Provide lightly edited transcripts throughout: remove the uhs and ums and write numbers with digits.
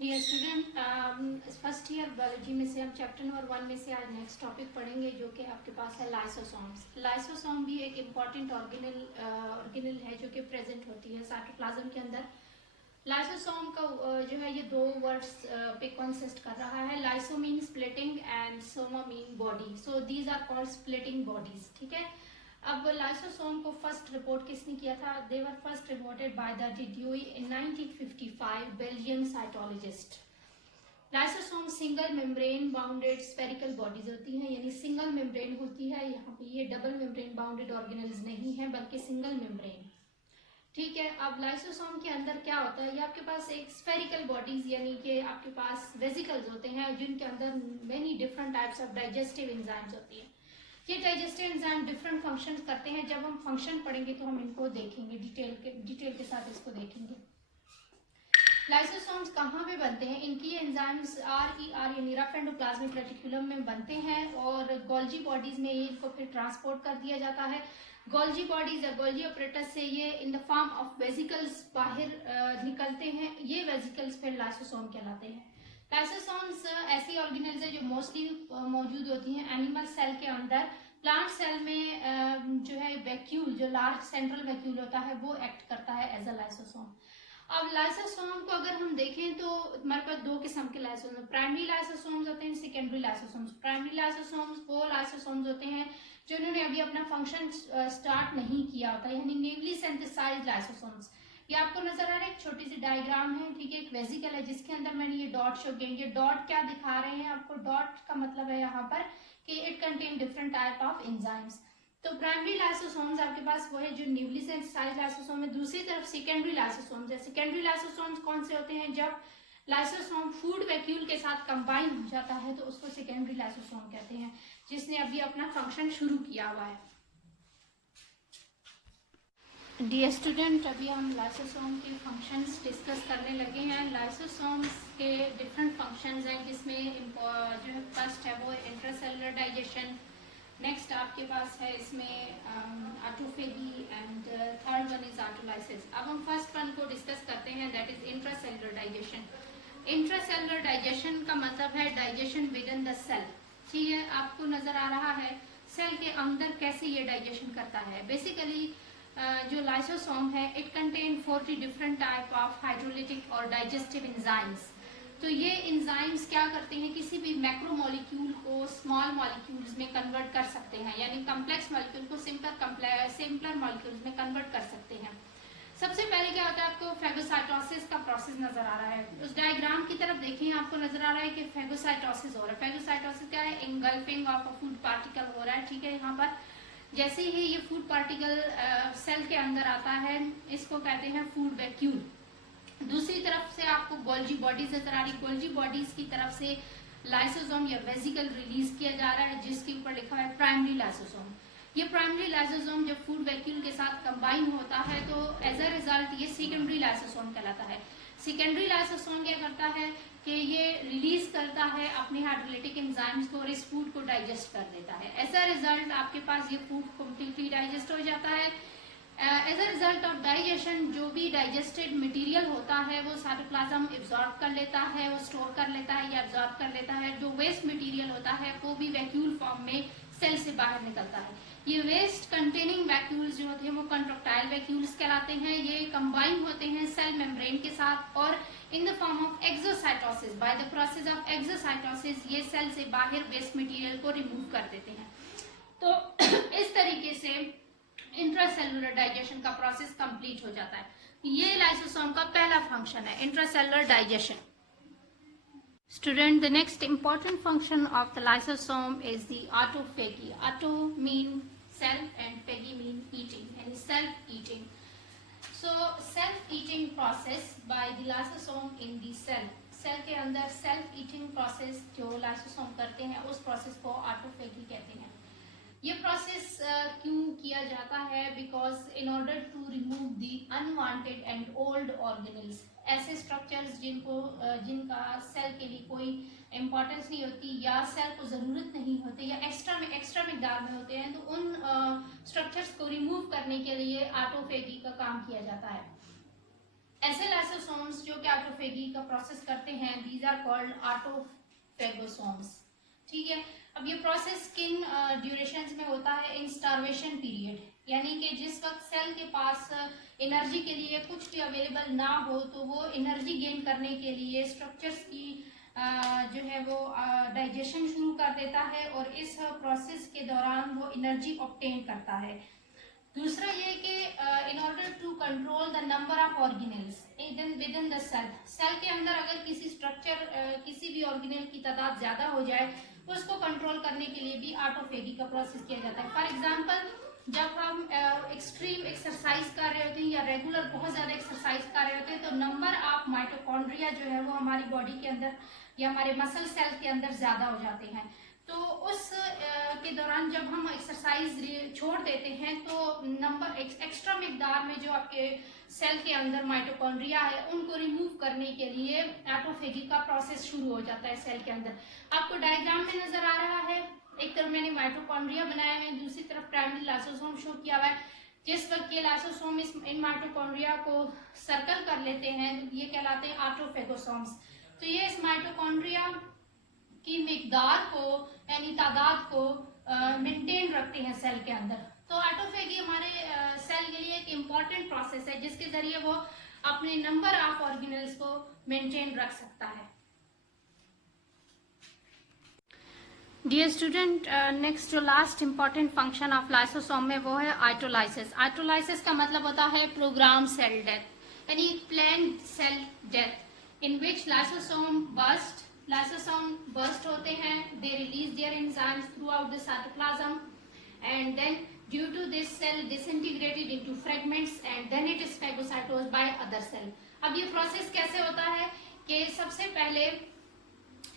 Dear student, first year biology में से हम चैप्टर नंबर 1 में से आज नेक्स्ट टॉपिक पढ़ेंगे जो कि आपके पास है लाइसोसोम्स। लाइसोसोम भी एक इम्पॉर्टेंट ऑर्गेनल है जो कि प्रेजेंट होती है साइटोप्लाज्म के अंदर। लाइसोसोम का जो है ये दो वर्ड्स पे कंसिस्ट कर रहा है। Lyso mean splitting and soma mean body, so these are called splitting bodies. ठीक है, अब लाइसोसोम को फर्स्ट रिपोर्ट किसने किया था? They were first reported by the de Duve in 1955, Belgian cytologist. Lysosome single membrane bounded spherical bodies होती हैं, यानी सिंगल मेम्ब्रेन होती है। यहाँ पे ये डबल मेम्ब्रेन बाउंडेड ऑर्गेनल्स नहीं है बल्कि सिंगल मेम्ब्रेन। ठीक है, अब लाइसोसोम के अंदर क्या होता है? ये आपके पास एक स्फेरिकल बॉडीज यानी कि आपके पास वेसिकल्स होते हैं जिनके अंदर many different types of digestive enzymes होती हैं। ये डाइजेस्टिव एंजाइम डिफरेंट फंक्शंस करते हैं। जब हम फंक्शन पढ़ेंगे तो हम इनको देखेंगे, डिटेल के साथ इसको देखेंगे। लाइसोसोम्स कहाँ पे बनते हैं? इनकी एंजाइम्स आर यानी रफ एंडोप्लाज्मिक रेटिकुलम में बनते हैं और गोल्जी बॉडीज में इनको फिर ट्रांसपोर्ट कर दिया जाता है। गोल्जी बॉडीज या गोल्जी ऑपरेटस से ये in the form of vesicles बाहर निकलते हैं। ये वेसिकल्स फिर लाइसोसोम कहलाते हैं। लाइसोसोम्स ऐसी ऑर्गेनल्स है जो मोस्टली मौजूद होती हैं एनिमल सेल के अंदर। प्लांट सेल में जो है वैक्यूल, जो लार्ज सेंट्रल वैक्यूल होता है, वो एक्ट करता है एज अ लाइसोसोम। अब लाइसोसोम को अगर हम देखें तो हमारे पास दो किस्म के लाइसोसोम, प्राइमरी लाइसोसोम्स होते हैं, सेकेंडरी लाइसोसोम्स। प्राइमरी लाइसोसोम्स वो लाइसोसोम्स होते हैं जिन्होंने अभी अपना फंक्शन स्टार्ट नहीं किया होता, यानी न्यूली सिंथेसाइज्ड लाइसोसोम्स। ये आपको नजर आ रहा है, एक छोटी सी डायग्राम है। ठीक है, एक वेसिकल है जिसके अंदर मैंने ये डॉट शो किए। ये डॉट क्या दिखा रहे हैं आपको? डॉट का मतलब है यहाँ पर कि it contain different type of enzymes. तो प्राइमरी लाइसोसोम्स आपके पास वो है जो न्यूली सिंथेसाइज्ड लाइसोसोम है। दूसरी तरफ सेकेंडरी लाइसोसोम्स है। सेकेंडरी लाइसोसोम्स कौन से होते हैं? जब लाइसोसोम फूड वैक्यूल के साथ कंबाइन हो जाता है तो उसको सेकेंडरी लाइसोसोम कहते हैं, जिसने अभी अपना फंक्शन शुरू किया हुआ है। डियर स्टूडेंट, अभी हम लाइसोसोम के फंक्शंस डिस्कस करने लगे हैं। लाइसोसोम्स के डिफरेंट फंक्शंस हैं जिसमें जो है फर्स्ट है वो इंट्रासेलुलर डाइजेशन। नेक्स्ट आपके पास है इसमें autophagy and third one is autolysis. अब हम फर्स्ट वन को डिस्कस करते हैं, that is intracellular digestion. Intracellular digestion का मतलब है digestion within the cell. ठीक है, आपको नजर आ रहा है सेल के अंदर कैसे ये डाइजेशन करता है। बेसिकली जो लाइसोसोम है it contain 40 different type of hydrolytic और डाइजेस्टिव एंजाइम्स। तो ये एंजाइम्स क्या करते हैं? किसी भी मैक्रो मॉलिक्यूल को स्मॉल मॉलिक्यूल्स में कन्वर्ट कर सकते हैं, यानी कम्प्लेक्स मॉलिक्यूल को सिंपलर मॉलिक्यूल्स में कन्वर्ट कर सकते हैं। सबसे पहले क्या होता है? आपको फेगोसाइटोसिस का प्रोसेस नजर आ रहा है। उस डायग्राम की तरफ देखें, आपको नजर आ रहा है कि फेगोसाइटोसिस हो रहा है। फेगोसाइटोसिस क्या है? Engulfing of a food particle हो रहा है। ठीक है, यहाँ पर जैसे ही ये फूड पार्टिकल सेल के अंदर आता है इसको कहते हैं फूड वैक्यूल। दूसरी तरफ से आपको गोल्जी बॉडीज नजर आ रही। गोल्जी बॉडीज की तरफ से लाइसोसोम या वेसिकल रिलीज किया जा रहा है जिसके ऊपर लिखा है प्राइमरी लाइसोसोम। ये प्राइमरी लाइसोसोम जब फूड वैक्यूल के साथ कंबाइन होता है तो एज अ रिजल्ट ये सेकेंडरी लाइसोसोम कहलाता है। सेकेंडरी लाइसोसोम क्या करता है कि ये रिलीज करता है अपने हाइड्रोलिटिक एंजाइम्स को और इस फूड को डाइजेस्ट कर देता है। एज अ रिजल्ट आपके पास ये फूड कम्प्लीटली डाइजेस्ट हो जाता है। As a result of digestion जो भी डाइजेस्टेड मटेरियल होता है वो साइटोप्लाज्म एब्जॉर्ब कर लेता है, वो स्टोर कर लेता है या एब्जॉर्ब कर लेता है। जो वेस्ट मटेरियल होता है वो भी वैक्यूल फॉर्म में सेल से बाहर निकलता है। ये वेस्ट कंटेनिंग वैक्यूल्स जो होते हैं वो कंट्रोक्टाइल वैक्यूल्स कहलाते हैं। ये कंबाइन होते हैं सेल मेम्ब्रेन के साथ और in the form of exocytosis. By the process of exocytosis ये सेल से बाहर वेस्ट मटेरियल को रिमूव कर देते हैं। तो इस तरीके से इंट्रासेलुलर डाइजेशन का प्रोसेस कंप्लीट हो जाता है। ये लाइसोसोम का पहला फंक्शन है, intracellular digestion. Student, the next important function of the lysosome is the autophagy. Auto mean self and phagy mean eating, and self-eating. So, self-eating process by the lysosome in the cell. Cell के अंदर self eating process जो lysosome करते हैं उस process को autophagy कहते हैं। ये प्रोसेस क्यों किया जाता है? Because in order to remove the unwanted and old organelles, ऐसे स्ट्रक्चर्स जिनका सेल के लिए कोई इंपॉर्टेंस नहीं होती या सेल को जरूरत नहीं होती या एक्स्ट्रा मिकदार में होते हैं, तो उन स्ट्रक्चर्स को रिमूव करने के लिए ऑटोफेगी का काम किया जाता है। ऐसे लाइसोसोम्स जो कि ऑटोफेगी का प्रोसेस करते हैं, दीज आर कॉल्ड ऑटोफेगोसोम्स। ठीक है, अब ये प्रोसेस किन ड्यूरेशंस में होता है? इन स्टार्वेशन पीरियड, यानी कि जिस वक्त सेल के पास एनर्जी के लिए कुछ भी अवेलेबल ना हो, तो वो एनर्जी गेन करने के लिए स्ट्रक्चर्स की जो है वो डाइजेशन शुरू कर देता है और इस प्रोसेस के दौरान वो एनर्जी ऑब्टेन करता है। दूसरा ये कि in order to control the number of organelles within the cell, cell के अंदर अगर किसी स्ट्रक्चर किसी भी ऑर्गेनेल की तादाद ज्यादा हो जाए, उसको कंट्रोल करने के लिए भी ऑटोफेगी का प्रोसेस किया जाता है। फॉर एग्जांपल, जब हम एक्सट्रीम एक्सरसाइज कर रहे होते हैं या रेगुलर बहुत ज्यादा एक्सरसाइज कर रहे होते हैं, तो नंबर ऑफ माइटोकॉन्ड्रिया जो है वो हमारी बॉडी के अंदर या हमारे मसल सेल के अंदर ज्यादा हो जाते हैं। तो उस के दौरान जब हम एक्सरसाइज छोड़ देते हैं, तो नंबर एक्स्ट्रा मिकदार में जो आपके सेल के अंदर माइटोकॉन्ड्रिया है, उनको रिमूव करने के लिए ऑटोफेगी का प्रोसेस शुरू हो जाता है सेल के अंदर। आपको डायग्राम में नजर आ रहा है, एक तरफ मैंने माइटोकॉन्ड्रिया बनाया है, दूसरी तरफ प्राइमरी लाइसोसोम शो किया हुआ है। जिस वक्त ये लाइसोसोम इन माइटोकॉन्ड्रिया को सर्कल कर लेते हैं, ये कहलाते हैं ऑटोफेगोसोम्स। तो ये इस माइटोकॉन्ड्रिया की मिकदार को यानी तादाद को मेंटेन रखते हैं सेल के अंदर। तो ऑटोफेगी हमारे सेल के लिए एक इम्पॉर्टेंट प्रोसेस है, जिसके जरिए वो अपने नंबर ऑफ ऑर्गेनेल्स को मेंटेन रख सकता है। डियर स्टूडेंट, नेक्स्ट जो last important function of lysosome में वो है आइटोलाइसिस। आइटोलाइसिस का मतलब होता है प्रोग्राम सेल डेथ, यानी plan cell death, in which lysosome burst होते हैं, they release their enzymes throughout the cytoplasm and then due to this cell disintegrated into fragments and then it is phagocytosed by other cell. अब ये process कैसे होता है कि सबसे पहले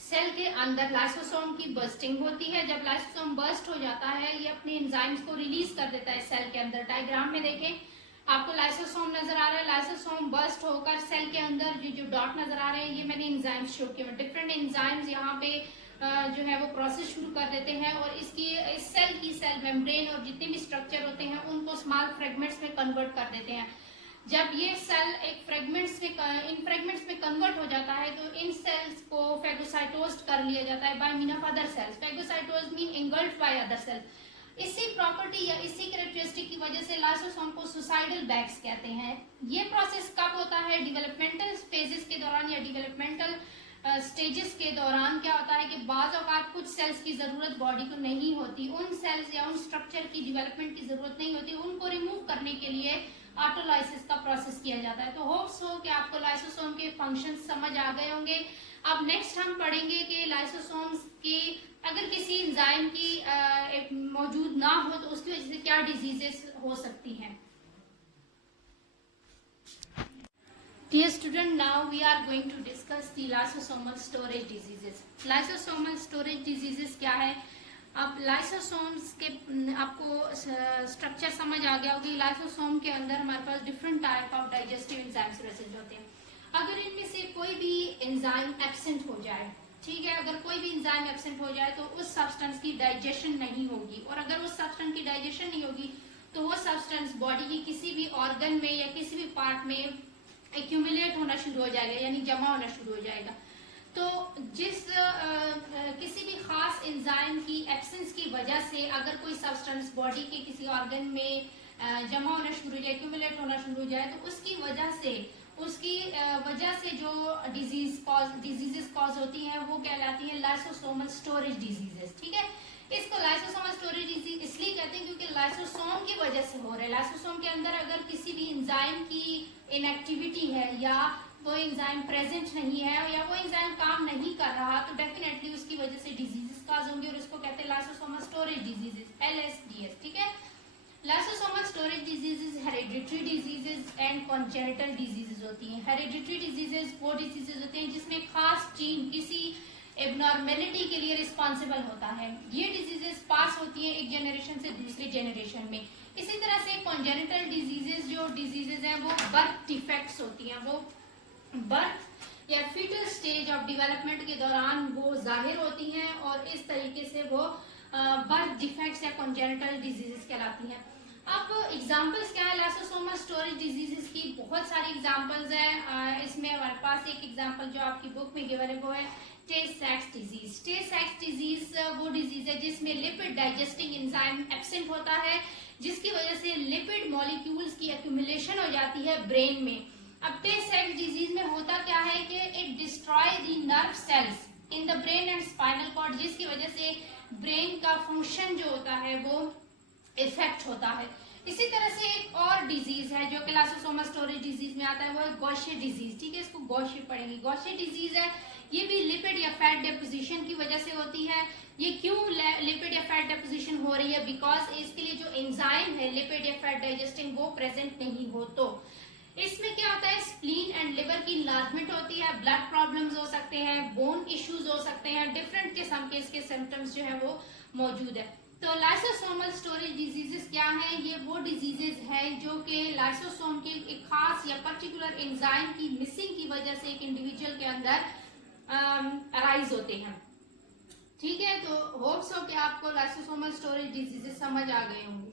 सेल के अंदर लाइसोसोम की बर्स्टिंग होती है। जब लाइसोसोम बर्स्ट हो जाता है, ये अपने एंजाइम्स को रिलीज कर देता है सेल के अंदर। डायग्राम में देखें, आपको लाइसोसोम नजर आ रहा है, लाइसोसोम बर्स्ट होकर सेल के अंदर जो डॉट नजर आ रहे हैं, ये मैंने एंजाइम्स शो किए। डिफरेंट एंजाइम्स यहाँ पे जो है वो प्रोसेस शुरू कर देते हैं और इस सेल की सेल मेम्ब्रेन और जितने भी स्ट्रक्चर होते हैं उनको स्मॉल फ्रेगमेंट्स में कन्वर्ट कर देते हैं। जब ये सेल इन फ्रेगमेंट्स में कन्वर्ट हो जाता है, तो इन सेल्स को फैगोसाइटोज्ड कर लिया जाता है by mean of other cells. Phagocytosed mean engulfed by other cell. इसी प्रॉपर्टी या इसी कैरेक्टरिस्टिक की वजह से लाइसोसोम को सुसाइडल बैग्स कहते हैं। ये प्रोसेस कब होता है? डेवलपमेंटल फेजेस के दौरान या डेवलपमेंटल स्टेजेस के दौरान क्या होता है कि बाज़ औक़ात कुछ सेल्स की जरूरत बॉडी को नहीं होती, उन सेल्स या उन स्ट्रक्चर की डेवलपमेंट की जरूरत नहीं होती, उनको रिमूव करने के लिए ऑटोलाइसिस का प्रोसेस किया जाता है। तो होप्स हो कि आपको लाइसोसोम के फंक्शंस समझ आ गए होंगे। अब नेक्स्ट हम पढ़ेंगे कि लाइसोसोम्स की अगर किसी एंजाइम की मौजूद ना हो तो उसकी वजह से क्या डिजीजेस हो सकती हैं। Dear student, now we are going to discuss the lysosomal storage diseases. Lysosomal storage diseases क्या है? अब लाइसोसोम्स के आपको स्ट्रक्चर समझ आ गया होगी। लाइसोसोम के अंदर हमारे पास different type of digestive enzymes present होते हैं। अगर इनमें से कोई भी एंजाइम एब्सेंट हो जाए, ठीक है, अगर कोई भी एंजाइम एब्सेंट हो जाए तो उस सब्सटेंस की डाइजेशन नहीं होगी, और अगर उस सब्सटेंस की डाइजेशन नहीं होगी तो वो सब्सटेंस बॉडी की किसी भी ऑर्गन में या किसी भी पार्ट में एक्यूमुलेट होना शुरू हो जाएगा, यानी जमा होना शुरू हो जाएगा। तो किसी भी खास एंजाइम की एब्सेंस की वजह से अगर कोई सब्सटेंस बॉडी के किसी ऑर्गन में जमा होना शुरू हो जाए, एक्यूमुलेट होना शुरू हो जाए, तो उसकी वजह से जो डिजीजेस कॉज होती हैं वो कहलाती हैं लाइसोसोमल स्टोरेज डिजीजेस। ठीक है, इसको लाइसोसोमल स्टोरेज डिजीज इसलिए कहते हैं क्योंकि लाइसोसोम की वजह से हो रहा है। लाइसोसोम के अंदर अगर किसी भी एंजाइम की इनएक्टिविटी है या वो एंजाइम प्रेजेंट नहीं है या वो एंजाइम काम नहीं कर रहा, तो डेफिनेटली उसकी वजह से डिजीजेस कॉज होंगे और इसको कहते हैं लाइसोसोमल स्टोरेज डिजीजेस, LSDS। ठीक है, lysosomal storage diseases hereditary diseases and congenital diseases होती हैं। हेरिडिटरी डिजीजेस वो डिजीजेस होते हैं जिसमें खास जीन किसी एबनॉर्मेलिटी के लिए रिस्पॉन्सिबल होता है। ये डिजीजेस पास होती है एक जनरेशन से दूसरे जनरेशन में। इसी तरह से कॉन्जेनिटल डिजीजेस जो डिजीजेस हैं वो बर्थ डिफेक्ट्स होती हैं, वो बर्थ या फीटल स्टेज ऑफ डेवलपमेंट के दौरान वो जाहिर होती हैं और इस तरीके से वो बर्थ डिफेक्ट्स या कॉन्जेनिटल डिजीजेस कहलाती हैं। अब एग्जांपल्स क्या है लाइसोसोमल स्टोरेज डिजीजेस की? बहुत सारी एग्जांपल्स हैं। इसमें हमारे पास एक एग्जांपल जो आपकी बुक में गिवन है वो है टे-सैक्स डिजीज। टे-सैक्स डिजीज वो डिजीज है जिसमें लिपिड डाइजेस्टिंग एंजाइम एब्सेंट होता है, जिसकी वजह से लिपिड मॉलिक्यूल्स की एक्यूमुलेशन हो जाती है ब्रेन में। अब टे-सैक्स डिजीज में होता क्या है कि it destroy the nerve cells in the brain and spinal cord, जिसकी वजह से ब्रेन का फंक्शन जो होता है वो इफेक्ट होता है। इसी तरह से एक और डिजीज है जो कि लाइसोसोमल स्टोरेज डिजीज में आता है, वो है गौशे डिजीज। ठीक है, इसको गौशे पढ़ेंगे। गौशे डिजीज है, ये भी लिपिड या फैट डिपोजिशन की वजह से होती है। ये क्यों लिपिड या फैट डिपोजिशन हो रही है? बिकॉज इसके लिए जो एंजाइम है लिपिड या फैट डाइजेस्टिंग वो प्रेजेंट नहीं हो। तो इसमें क्या होता है, स्प्लीन एंड लिवर की इनलार्जमेंट होती है, ब्लड प्रॉब्लम्स हो सकते हैं, बोन इश्यूज हो सकते हैं, डिफरेंट किस्म के इसके सिम्टम्स जो है वो मौजूद है। तो लाइसोसोमल स्टोरेज डिजीजेस क्या है? ये वो डिजीजेस है जो कि लाइसोसोम के एक खास या पर्टिकुलर एंजाइम की मिसिंग की वजह से एक इंडिविजुअल के अंदर अराइज होते हैं। ठीक है, तो होप्स हो कि आपको लाइसोसोमल स्टोरेज डिजीजेस समझ आ गए होंगे।